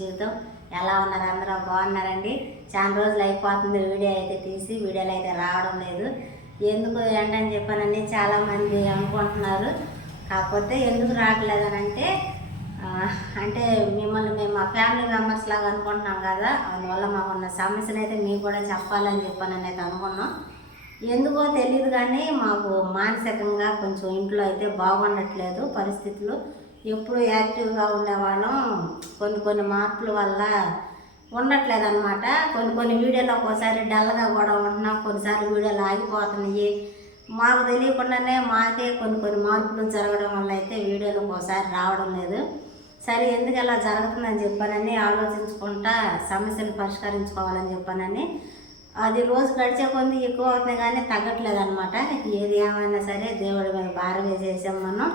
జీవితం. ఎలా ఉన్నారు అందరూ? బాగున్నారండి? చాలా రోజులు అయిపోతుంది. వీడియో అయితే తీసి వీడియోలు అయితే రావడం లేదు. ఎందుకు ఏంటని చెప్పానని చాలామంది అనుకుంటున్నారు. కాకపోతే ఎందుకు రావట్లేదని అంటే అంటే మిమ్మల్ని మేము మా ఫ్యామిలీ మెంబర్స్ లాగా అనుకుంటున్నాం కదా. అందువల్ల మాకున్న సమస్యను అయితే మీకు కూడా చెప్పాలని చెప్పానని అయితే అనుకున్నాం. ఎందుకో తెలియదు కానీ మాకు మానసికంగా కొంచెం ఇంట్లో అయితే బాగుండట్లేదు పరిస్థితులు. ఎప్పుడు యాక్టివ్గా ఉండేవాళ్ళం. కొన్ని కొన్ని మార్పుల వల్ల ఉండట్లేదు అనమాట కొన్ని కొన్ని వీడియోలు ఒక్కోసారి డల్గా కూడా ఉంటున్నాం కొన్నిసార్లు వీడియోలు ఆగిపోతున్నాయి. మాకు తెలియకుండానే మాకే కొన్ని కొన్ని మార్పులు జరగడం వల్ల అయితే వీడియోలు ఒక్కోసారి రావడం లేదు. సరే ఎందుకు అలా జరుగుతుందని చెప్పానని ఆలోచించుకుంటా సమస్యలు పరిష్కరించుకోవాలని చెప్పానని. అది రోజు గడిచే కొంది ఎక్కువ అవుతుంది కానీ తగ్గట్లేదు అనమాట ఏది ఏమైనా సరే దేవుడి మీద భారం వేసేసాం మనం.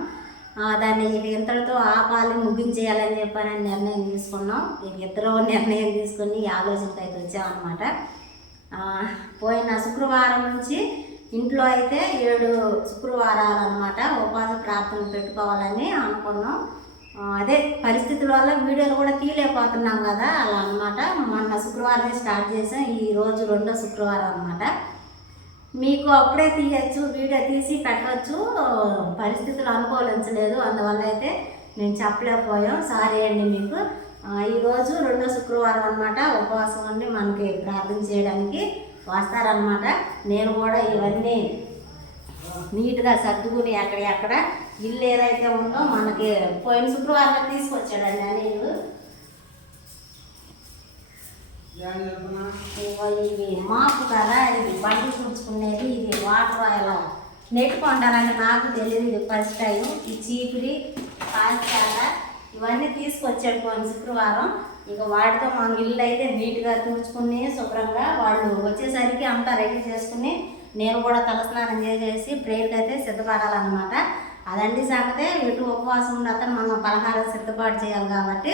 దాన్ని ఇంతటితో ఆపాలి ముగించేయాలని చెప్పానని నిర్ణయం తీసుకున్నాం. ఇద్దరు నిర్ణయం తీసుకుని ఈ ఆలోచనతో అయితే వచ్చామన్నమాట. పోయిన శుక్రవారం నుంచి ఇంట్లో అయితే ఏడు శుక్రవారాలు అనమాట ఉపాధి ప్రార్థనలు పెట్టుకోవాలని అనుకున్నాం. అదే పరిస్థితుల వల్ల వీడియోలు కూడా తీయలేకపోతున్నాం కదా అలా అన్నమాట. మొన్న శుక్రవారం స్టార్ట్ చేసాం ఈ రోజు రెండో శుక్రవారం అనమాట మీకు అప్పుడే తీయచ్చు వీడియో తీసి పెట్టవచ్చు పరిస్థితులు అనుకూలించలేదు. అందువల్ల అయితే మేము చెప్పలేకపోయాం. సారీ అండి మీకు. ఈరోజు రెండో శుక్రవారం అనమాట ఉపవాసం ఉండి మనకి ప్రార్థన చేయడానికి వస్తారనమాట నేను కూడా ఇవన్నీ నీట్గా సర్దుకుని అక్కడ ఎక్కడ ఇల్లు ఏదైతే ఉందో మనకి పోయిన శుక్రవారం తీసుకొచ్చాడండి అనిల్. ఇవి మాపు కదా ఇది బండి చూసుకునేది ఇది వాటర్ ఎలా నెట్టుకుంటారంటే నాకు తెలియదు ఇది ఫస్ట్ టైం ఈ చీపిరి పాలచాల ఇవన్నీ తీసుకొచ్చాడు పోయిన శుక్రవారం. ఇక వాటితో మనం ఇల్లు అయితే నీట్గా తుడుచుకుని శుభ్రంగా వాళ్ళు వచ్చేసరికి అంతా రెడీ చేసుకుని నేను కూడా తలస్నానం చేసేసి ప్రేయర్కి అయితే సిద్ధపడాలన్నమాట. అదండి సంగతే ఇటు ఉపవాసం ఉండత మనం పలహారం సిద్ధపాటు చేయాలి కాబట్టి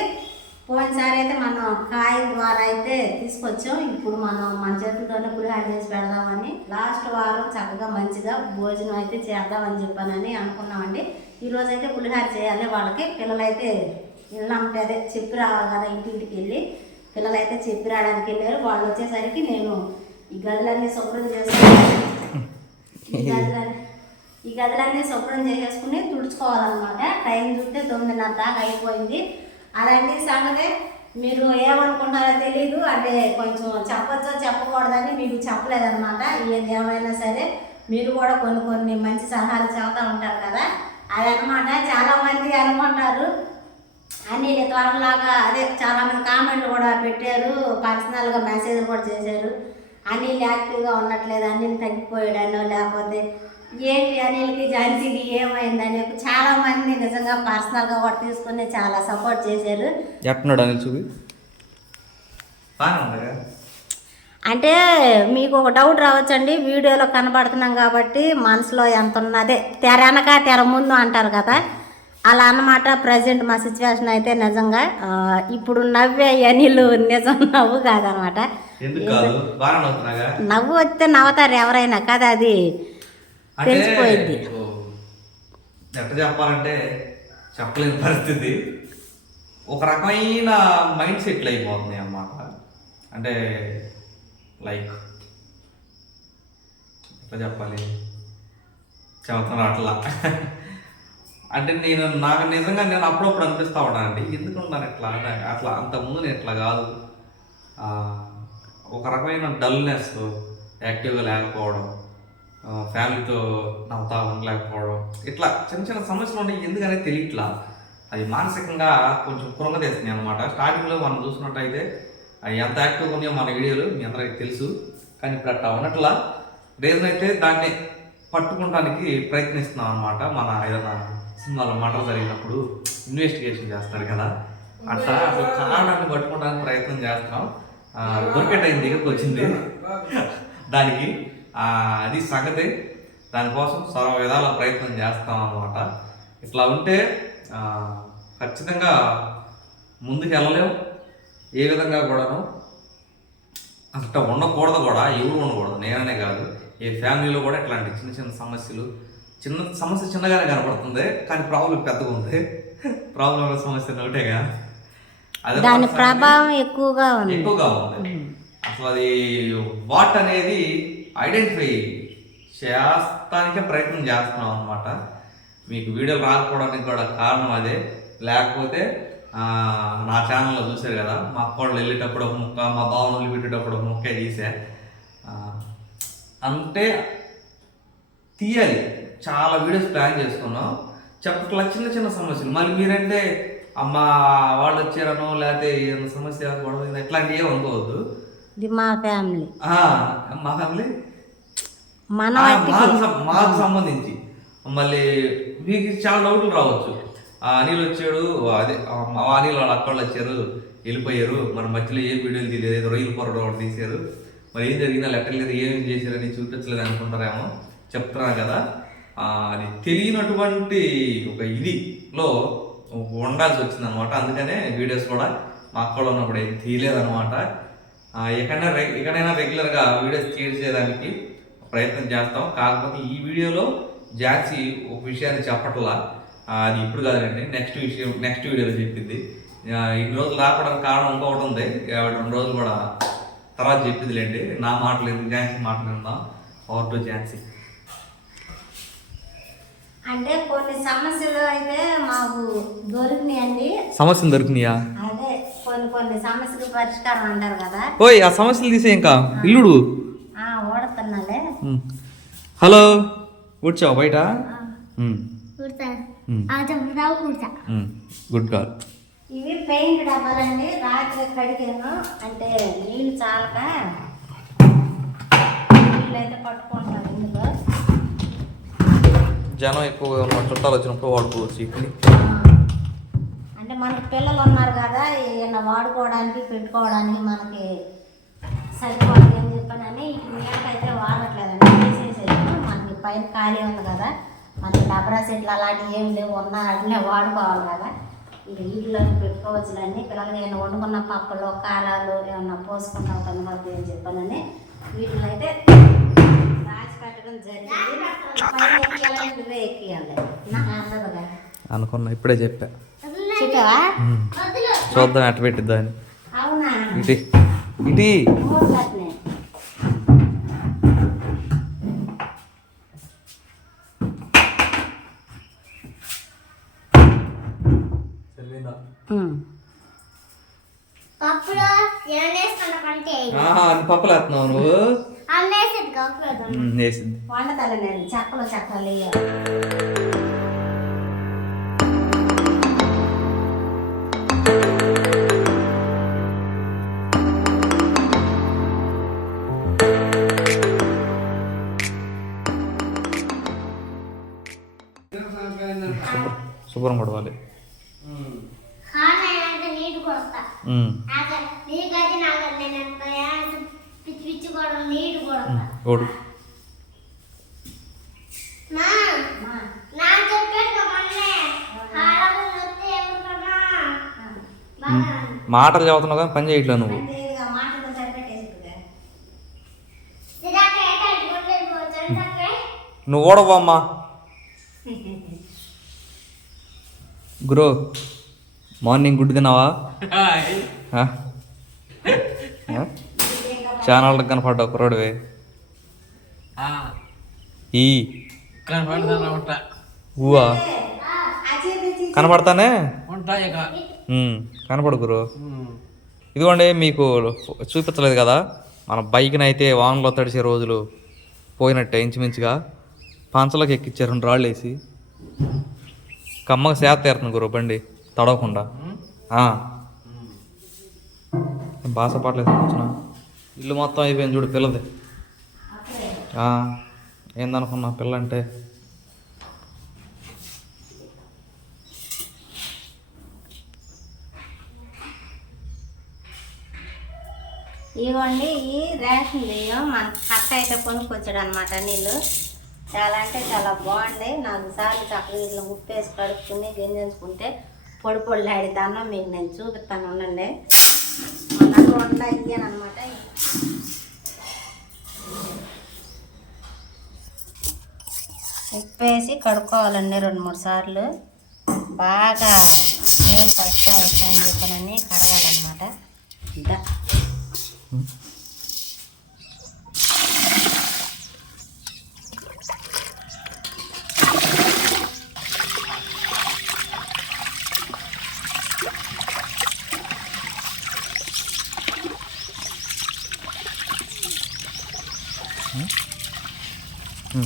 పోయినసారి అయితే మనం కాయ ద్వారా అయితే తీసుకొచ్చాం. ఇప్పుడు మనం మన చేతులతోనే పులిహార చేసి పెడదామని లాస్ట్ వారం చక్కగా మంచిగా భోజనం అయితే చేద్దామని చెప్పానని అనుకున్నామండి. ఈరోజు అయితే పులిహార చేయాలి. వాళ్ళకి పిల్లలైతే ఇళ్ళంటే అదే చెప్పి రావాలి కదా ఇంటింటికి వెళ్ళి. పిల్లలైతే చెప్పి రావడానికి వెళ్ళారు. వాళ్ళు వచ్చేసరికి నేను ఈ గదులన్నీ శుభ్రం చేసుకుని ఈ గదులన్నీ ఈ గదులన్నీ శుభ్రం చేసేసుకుని తుడుచుకోవాలన్నమాట. టైం చూస్తే తొమ్మిదిన్నర దాకా అయిపోయింది. అదండి సంగతే మీరు ఏమనుకుంటారో తెలీదు. అంటే కొంచెం చెప్పచ్చో చెప్పకూడదని మీకు చెప్పలేదన్నమాట. ఏది ఏమైనా సరే మీరు కూడా కొన్ని కొన్ని మంచి సలహాలు చెబుతూ ఉంటారు కదా. అదనమాట చాలామంది అనుకుంటారు. అన్ని త్వరలాగా అదే చాలా మంది కామెంట్లు కూడా పెట్టారు. పర్సనల్గా మెసేజ్ కూడా చేశారు. అనిల్ యాక్టివ్గా ఉండట్లేదు అనిల్ తగ్గిపోయాడనో లేకపోతే ఏంటి అనిల్కి ఝాన్సీకి ఏమైందని చాలా మంది నిజంగా పర్సనల్గా కూడా తీసుకుని చాలా సపోర్ట్ చేశారు. ఎట్టున్నాడు అని చూపి? అంటే మీకు ఒక డౌట్ రావచ్చండి వీడియోలో కనబడుతున్నాం కాబట్టి మనసులో ఎంత ఉన్నదే. తెర వెనక తెర ముందు అంటారు కదా. అలా అన్నమాట ప్రజెంట్ మా సిచ్యువేషన్ అయితే నిజంగా ఇప్పుడు నవ్వే అనిలు నిజం నవ్వు కాదనమాట నవ్వు వస్తే నవ్వుతారు ఎవరైనా కదా అది. తెలిసిపోయింది. ఎట్ట చెప్పాలంటే చెప్పలేని పరిస్థితి. ఒక రకమైన మైండ్ సెట్లు అయిపోతుంది అన్నమాట. అంటే లైక్ ఎట్లా చెప్పాలి? చెబుతున్నా అట్లా. అంటే నేను నాకు నిజంగా నేను అప్పుడప్పుడు అనిపిస్తా ఉన్నానండి ఎందుకు ఉన్నాను ఇట్లా అట్లా అంత ముందు నేను ఇట్లా కాదు. ఒక రకమైన డల్నెస్ యాక్టివ్గా లేకపోవడం ఫ్యామిలీతో నవ్వుతా ఉండలేకపోవడం. ఇట్లా చిన్న చిన్న సమస్యలు ఉన్నాయి ఎందుకనేది తెలియట్లా? అది మానసికంగా కొంచెం కృంగతీస్తున్నాయి అనమాట స్టార్టింగ్లో మనం చూసినట్టయితే ఎంత యాక్టివ్గా ఉన్నాయో మన వీడియోలు మీ అందరికీ తెలుసు. కానీ ఇప్పుడు అట్లా ఉన్నట్లా రీజన్ అయితే దాన్ని పట్టుకోవడానికి ప్రయత్నిస్తున్నాం అనమాట మన ఏదైనా సినిమాలో మటర్ జరిగినప్పుడు ఇన్వెస్టిగేషన్ చేస్తారు కదా. అట్లా అసలు కారణాన్ని పట్టుకోవడానికి ప్రయత్నం చేస్తున్నాం. దొరికే టైం దగ్గరకు వచ్చింది. దానికి అది సంగతి. దానికోసం సర్వ విధాల ప్రయత్నం చేస్తాం అన్నమాట. ఇట్లా ఉంటే ఖచ్చితంగా ముందుకు వెళ్ళలేము ఏ విధంగా కూడాను అట్లా ఉండకూడదు కూడా ఎవరు ఉండకూడదు. నేననే కాదు ఏ ఫ్యామిలీలో కూడా ఇట్లాంటి చిన్న చిన్న సమస్యలు చిన్న సమస్య చిన్నగానే కనపడుతుంది కానీ ప్రాబ్లం పెద్దగా ఉంది. ప్రాబ్లం సమస్య ఒకటేగా. అదే దాని ప్రభావం ఎక్కువగా ఉంది. ఎక్కువగా ఉంది. అసలు అది వాట్ అనేది ఐడెంటిఫై చేస్తానికే ప్రయత్నం చేస్తున్నాం అనమాట మీకు వీడియో రాకపోవడానికి కూడా కారణం అదే. లేకపోతే నా ఛానల్లో చూశారు కదా మా అక్కోళ్ళు వెళ్ళేటప్పుడు ఒక ముక్క మా బావను పెట్టేటప్పుడు ఒక ముక్క తీసా. అంటే తీయాలి. చాలా వీడియోస్ ప్లాన్ చేసుకున్నాం. చెప్పట్లా చిన్న చిన్న సమస్యలు. మళ్ళీ మీరంటే అమ్మ వాళ్ళు వచ్చారనో లేకపోతే ఏదైనా సమస్య గొడవ ఇట్లాంటివి ఏమి అనుకోవద్దు ఇది మా ఫ్యామిలీ. మా ఫ్యామిలీ? మన మాకు సంబంధించి. మళ్ళీ మీకు చాలా డౌట్లు రావచ్చు. ఆ అనిల్ వచ్చాడు అదే మా అనిల్ వాళ్ళ అక్కళ్ళు వచ్చారు వెళ్ళిపోయారు. మరి మధ్యలో ఏ వీడియోలు తీయలేదు రొయ్యలు పొరడు ఒకటి తీశారు. మరి ఏం జరిగిందా లెటర్ లేదు ఏమేం చేశారని చూపించలేదు అనుకుంటారేమో చెప్తున్నా కదా. అది తెలియనటువంటి ఒక ఇదిలో ఉండాల్సి వచ్చింది అనమాట అందుకనే వీడియోస్ కూడా మా అక్కలు ఉన్నప్పుడు ఏం తీయలేదన్నమాట. ఆ, ఎక్కడైనా రె ఎక్కడైనా రెగ్యులర్గా వీడియోస్ తీసేదానికి ప్రయత్నం చేస్తాం. కాకపోతే ఈ వీడియోలో జాన్సీ ఒక విషయాన్ని చెప్పట్లా. అది ఇప్పుడు కాదండి నెక్స్ట్ విషయం నెక్స్ట్ వీడియోలో చెప్పింది. ఇన్ని రోజులు రాకపోవడానికి కారణం ఇంకొకటి ఉంది. రెండు రోజులు కూడా తర్వాత చెప్పిందిలేండి. నా మాటలు ఎందుకు ఝాన్సీ మాటలు విందాం. Over to Jhansi. అంటే కొన్ని సమస్యలు అయితే మాకు దొరికినాయండి. సమస్యలు దొరికినాయా? కొన్ని కొన్ని సమస్యలు పరిష్కారం అంటారు కదా. ఓయ్ ఆ సమస్యలు తీసే ఇంకా. ఇల్లుడు. ఓడుతున్నాలే. హలో. కూర్చోవు బయట. గుడ్ గాల్ ఇవి పెయింట్ డబ్బాలండి. రాత్రి కడిగాను. అంటే నీళ్ళు చాలక నీళ్ళు అయితే పట్టుకుంటాను ఇందులో. జనం ఎక్కువగా చుట్టాలు వచ్చినప్పుడు వాడుకోవచ్చు అంటే మనకి పిల్లలు ఉన్నారు కదా ఏమైనా వాడుకోవడానికి పెట్టుకోవడానికి మనకి సరిపోతుంది అని చెప్పానని ఇటు అయితే వాడట్లేదండి. తీసేసేది మనకి పైన ఖాళీ ఉంది కదా మనకి డబ్రా సెట్లు అలాంటివి ఏం లేవు. ఉన్నా అట్లే వాడుకోవాలి కదా. ఇది వీటిలో పెట్టుకోవచ్చులన్నీ పిల్లలకి ఏమైనా వండుకున్న పప్పులు కారాలు ఏమన్నా పోసుకున్న కనబడుతుంది అని చెప్పానని వీటిలో అయితే దాచి పెట్టడం జరిగింది. పైన ఎక్కియాలంటే ఇవే ఎక్కియాలి. నాకు అందదుగా అనుకున్నా ఇప్పుడే చెప్పా. చెప్పావా చూద్దాం ఎట్ట పెట్టిద్దాని అవునా? ఇటీ. ఇటీ. పప్పులో వేస్తున్నావు నువ్వు. వేసింది. వండతల నేను చెక్కలు చెక్కలు కొడతా ఉమ్, ఓడు. మాటలు చదువుతున్నావు కానీ పని చేయట్లేదు నువ్వు. అంటే ఇదిగా మాటలు సరిపెట్టేసిందిగా సిరాక ఏటా ఇట్టుకోలేదు పోతాను నువ్వు ఓడవమ్మా గురు మార్నింగ్ గుడ్డు తిన్నావా? ఛానళ్ళకి కనపడ్డావు కుర్రోడివే? ఈ. ఊవా? కనపడతానే? కనపడు గురు. ఇదిగోండి మీకు చూపించలేదు కదా మన బైక్ని అయితే వానలో తడిసే రోజులు పోయినట్టే ఇంచుమించుగా. పంచలోకి ఎక్కిచ్చారు రెండు రాళ్ళు వేసి కమ్మగా సేత తీరుతుంది గురు బండి తడవకుండా. ఆ. బాస వచ్చిన ఇల్లు మొత్తం అయిపోయింది చూడు పిల్లది. ఏందనుకున్నా పిల్ల అంటే ఇవ్వండి ఈ రేషన్ బియ్యం మన కట్ట అయితే కొనుక్కొచ్చాడు అనమాట నీళ్ళు. చాలా అంటే చాలా బాగుంది. నాలుగు సార్లు చక్కగా ఇట్లా ఉప్పేసి కడుక్కుని గింజుకుంటే పొడి పొడిలాడి దాన్ని మీకు నేను చూపిస్తాను ఉండండి. మన వంట ఇయ్యానమాట ఉప్పేసి కడుక్కోవాలండి రెండు మూడు సార్లు. బాగా బియ్యం ఫస్ట్ వేస్తాయని చెప్పానని కడగాలన్నమాట. ఇంకా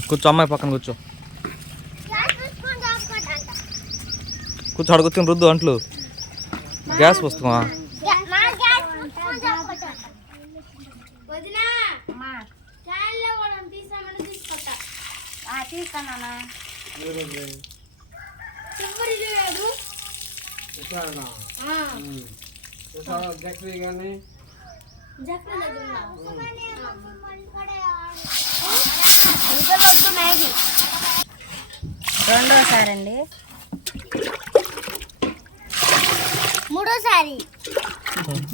కూర్చో అమ్మాయి పక్కన కూర్చో కూర్చో ఆడ కూర్చొని రుద్దు అంట్లు గ్యాస్ లేదు జక్ర దగ్గర మ్యాగీ రెండోసారి అండి మూడోసారి.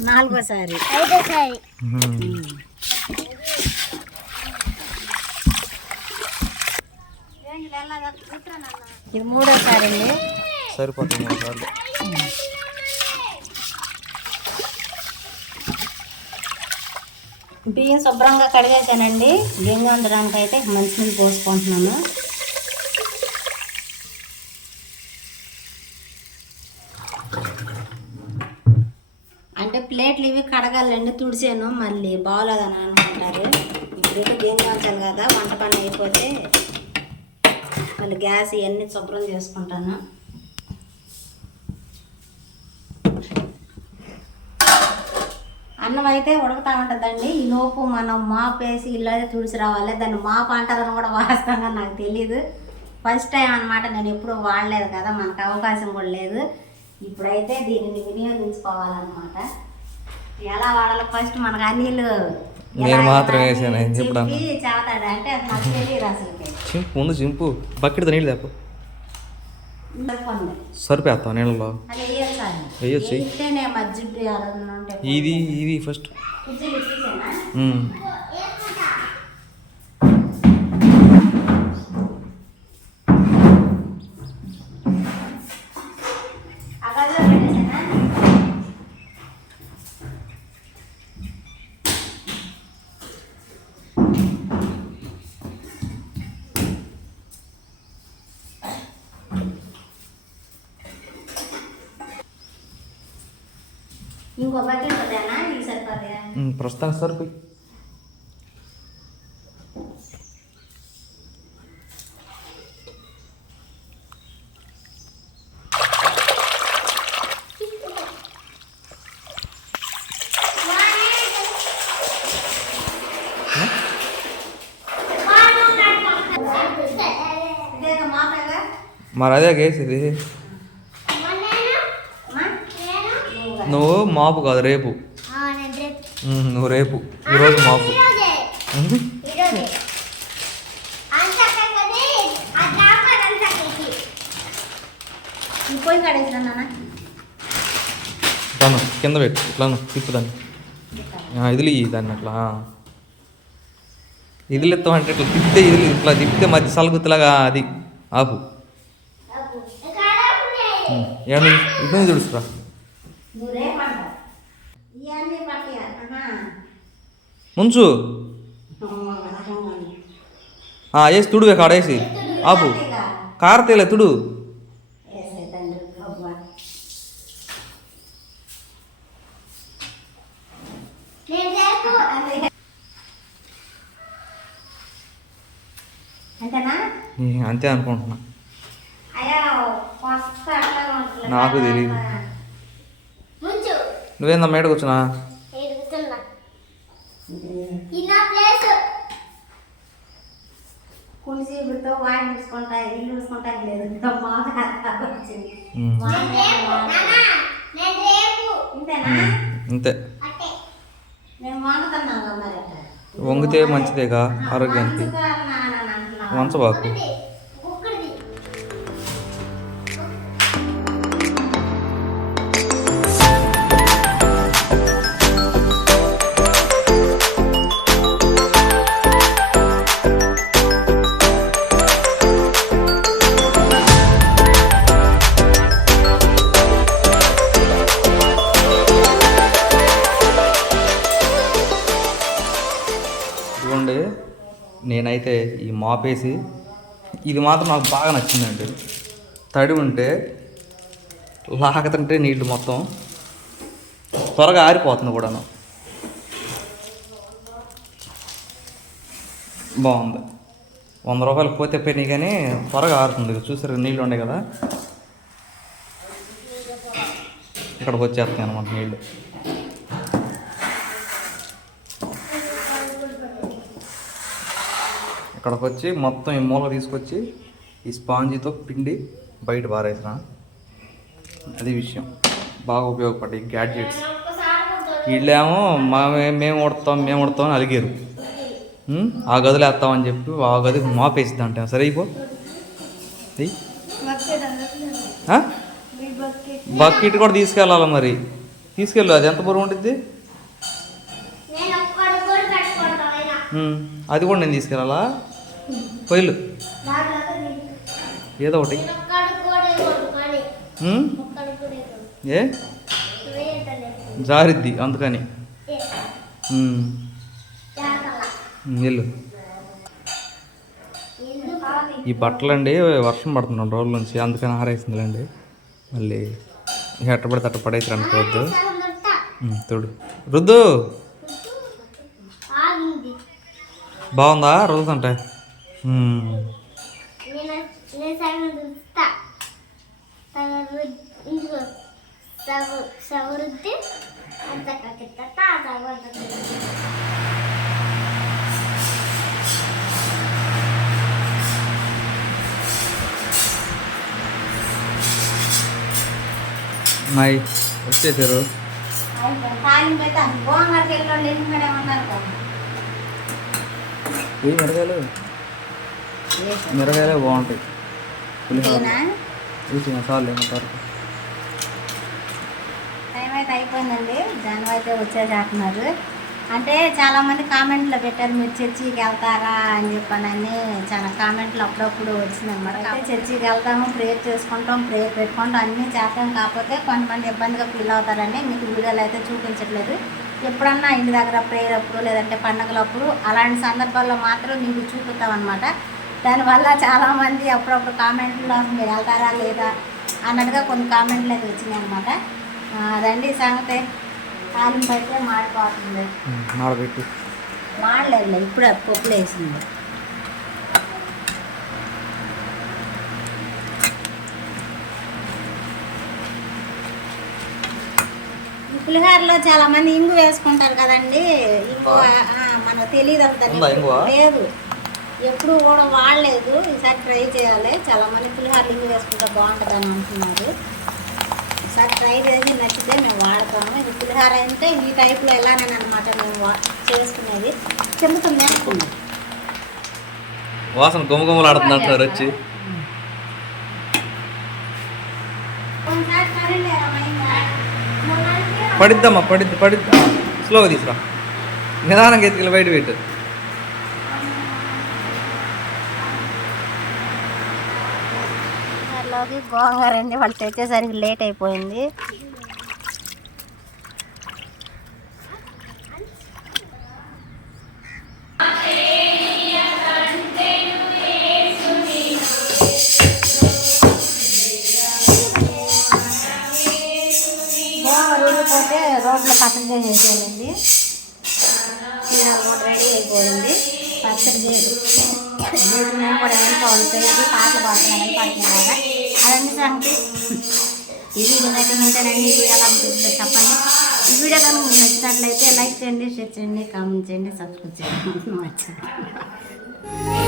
నాలుగోసారి. ఐదోసారి. ఇది మూడోసారి అండి సరిపోతుంది మూడు సార్లు బియ్యం శుభ్రంగా కడిగేసానండి. గింజ వండడానికి అయితే మంచినీళ్ళు పోసుకుంటున్నాను. అంటే ప్లేట్లు ఇవి కడగాలండి తుడిచాను. మళ్ళీ బాగోలేదని అనుకుంటారు ఇప్పుడు గింజ వంచాలి కదా వంట పని అయిపోతే మళ్ళీ గ్యాస్ ఇవన్నీ శుభ్రం చేసుకుంటాను. అన్నం అయితే ఉడకతా ఉంటుందండి ఈ లోపు మనం మాపు వేసి ఇల్లు అయితే తుడిచి రావాలి. దాన్ని మాపు అంటారని కూడా వాస్తవంగా నాకు తెలియదు ఫస్ట్ టైం అనమాట నేను ఎప్పుడూ వాడలేదు కదా మనకు అవకాశం కూడా లేదు. ఇప్పుడైతే దీనిని వినియోగించుకోవాలన్నమాట. ఎలా వాడాలో ఫస్ట్ మనకు అన్నిలు ఎలా నేను మాత్రం వేసాను, ఏం చెప్పడా? చెప్పి చెబుతాడు అంటే అది నాకు తెలియదు అసలు చింపు ముందు చింపు. బకెట్ నీళ్ళు తప్పు సరిపేస్తాం నీళ్ళలో? వేయొచ్చు. ఇది ఇది ఫస్ట్ ఇంకో బకెట్ వద్దానా ఇది సరిపోదా ఉమ్, ప్రస్తుతానికి సరిపోయి ఇదేదో మాపేగా మరి అదే కేసేది అమ్మా నువ్వు మాపు కాదు రేపు. నువ్వు రేపు. ఈరోజు మాపు. ఇట్లాను కింద పెట్టు. ఇట్లాను తిప్పు దాన్ని. ఇదిలి దాన్ని అట్లా ఇదిలిస్తాం అంటే ఇట్లా తిప్పితే ఇదిలి ఇట్లా తిప్పితే మధ్య సలగుత్తులాగా అది. ఆపు. ఏమన్నా ఇటు తుడుచురా నువ్వు రేపంట ఇవన్నీ పట్టియా అమ్మా. ముంచు. వేసి తుడువే కాడేసి ఆపు. కారతేలే తుడు. వేసే అంతే అనుకుంటున్నా. నాకు తెలీదు. ముంచు నువ్వేందా మేడకు వచ్చినా? ఎడుగుతున్నా ఇన్న ప్లేస్. కులిసీపుతో వాయిన్ చూసుకుంటా ఇల్లు చూసుకుంటా లేదు. మాకు వచ్చింది. ఉమ్. నేను రేపు నాన్న నేను రేపు. ఇంతేనా? అంతే అట్టే. నేను వండుతున్నాను మరి అట్లా. వంగితే మంచిదేగా ఆరోగ్యానికి. వంచబాకు. ఆపేసి మాపేసి ఇది మాత్రం నాకు బాగా నచ్చిందండి. తడి ఉంటే లాగతంటే నీళ్ళు మొత్తం త్వరగా ఆరిపోతుంది కూడాను. బాగుంది. వంద రూపాయలు పోతే పోయినాయి కానీ త్వరగా ఆరుతుంది. చూసారు నీళ్ళు ఉండే కదా. ఇక్కడికి వచ్చేస్తాయి అనమాట నీళ్ళు ఇక్కడికి వచ్చి మొత్తం ఈ మూల తీసుకొచ్చి ఈ స్పాంజితో పిండి బయట పారేసిన అది విషయం బాగా ఉపయోగపడ్డాయి గ్యాడ్జెట్స్ వీళ్ళేమో మా మేము ఉడతాం మేము ఉడతాం అని అలిగారు? ఆ గదిలో వేస్తామని చెప్పి ఆ గది మాపేసింది అంటే సరే అయిపో. ఆ? బకెట్ కూడా తీసుకెళ్ళాలి మరి తీసుకెళ్ళు అది ఎంత బరువు ఉంటుంది. అది కూడా నేను తీసుకెళ్ళాలా పొయ్యిలు ఏదో ఒకటి. ఏ. జారిద్ది అందుకని. వెళ్ళు? ఈ బట్టలండి వర్షం పడుతుంది రెండు రోజుల నుంచి అందుకని ఆరేసిందిలేండి. మళ్ళీ ఎట్ట పడితే అట్ట పడేసి అనుకోవద్దు తోడు. రుద్దు! బాగుందా? రుద్దుతుంటే రుద్ది అంత అంత కక్కిస్తా. మై వచ్చేసారు తాలింపు అయితే గోంగూరకి వెళ్ళి ఎన్ని మేడం ఉన్నారు కదా ఏ మిరగాయలు మిరగాయలే బాగుంటాయి. పులిహోర. మసాలు ఏమంటారు. టైం అయితే అయిపోయిందండి. జనం అయితే వచ్చేసేస్తున్నారు. అంటే చాలా మంది కామెంట్లో పెట్టారు మీరు చర్చికి వెళ్తారా? అని చెప్పానని చాలా కామెంట్లు అప్పుడప్పుడు వచ్చింది అనమాట కాబట్టి చర్చికి వెళ్తాము ప్రేయర్ చేసుకుంటాం ప్రేయర్ పెట్టుకుంటాం అన్నీ చేస్తాం. కాకపోతే కొంతమంది ఇబ్బందిగా ఫీల్ అవుతారని మీకు వీడియోలు అయితే చూపించట్లేదు. ఎప్పుడన్నా ఇంటి దగ్గర ప్రేయర్ అప్పుడు లేదంటే పండగలప్పుడు అలాంటి సందర్భాల్లో మాత్రం మీకు చూపిస్తాం అనమాట దానివల్ల చాలామంది అప్పుడప్పుడు కామెంట్లో మీరు వెళ్తారా లేదా అన్నట్టుగా కొన్ని కామెంట్లు అయితే వచ్చినాయి అనమాట అదండి సంగతి. తాలింపు అయితే మాడిపోతుంది. మాడలేదు ఇప్పుడే పప్పులు వేసింది. పులిహోరలో చాలా మంది ఇంగు వేసుకుంటారు కదండి. ఇంగు మనకు తెలియదు? లేదు. ఎప్పుడు కూడా వాడలేదు. ఈసారి ట్రై చేయాలి. చాలా మంది పులిహోరలు ఇంగు వేసుకుంటే బాగుంటుందని అంటున్నారు. ఒకసారి ట్రై చేసి నచ్చితే మేము వాడతాము. ఇది పులిహోర అంటే ఈ టైప్లో ఎలానని అనమాట మేము చేసుకునేది. చెందుతుంది అనుకుంది వాసన గుమగుమలు ఆడుతుంది అంటారు వచ్చి? పడిద్దమ్మా పడిద్ది పడిద్ది. ఆ, స్లోగా తీసురా నిదానంగా ఎత్తుకెళ్ళి బయట పెట్టు. పులిహోరలోకి గోంగూర అండి వాళ్ళు తెచ్చేసరికి లేట్ అయిపోయింది. రోడ్లో పచ్చడి చేసేసేయాలండి రెడీ అయిపోయింది. పచ్చడి చేసి లేదు మేము కూడా వెళ్ళిపోవాలి పెరిగి పాటలు పాడుతున్నామని పాడుతున్నాం కదా సంగతి ఈ వీడియో అయితే ఉంటేనండి ఈ వీడియో అనిపిస్తుంది చెప్పండి. ఈ వీడియో కనుక మీకు నచ్చినట్లయితే లైక్ చేయండి షేర్ చేయండి కామెంట్ చేయండి సబ్స్క్రైబ్ చేయండి. మర్చిపోకండి.